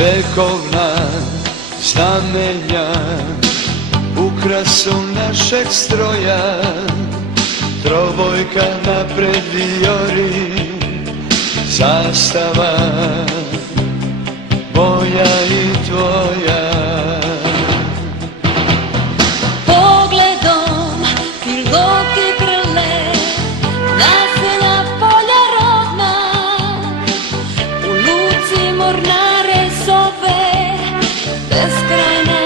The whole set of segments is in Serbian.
vekovna znamenja ukrasu našeg stroja, trobojka napred vijori, zastava moja i tvoja. Pogledom piloti grle naselja polja rodna, u luci mornare zove beskrajna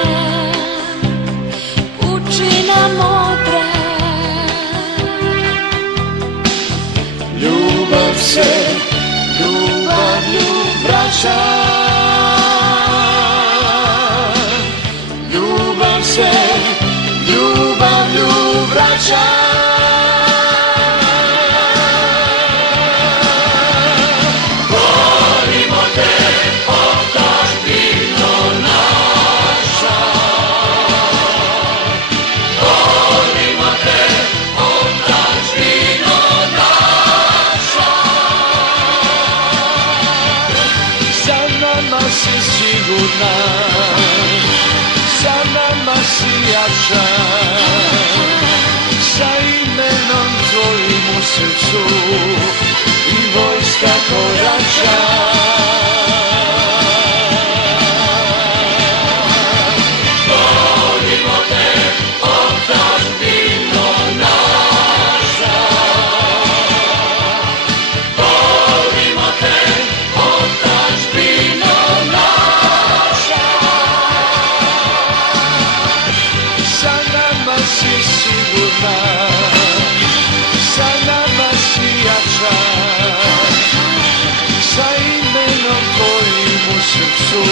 pučina modra. Ljubav se ljubavlju vraća, ljubav se ljubavlju vraća. Volimo te, otadžbino naša, volimo te, otadžbino naša. Za nama si sigurna, za nama si jača, sa imenom tvojim u srcu i vojska korača. Volimo te, otadžbino naša, volimo te, otadžbino naša. Za nama si sigurna, za nama si jača, sa imenom tvojim u srcu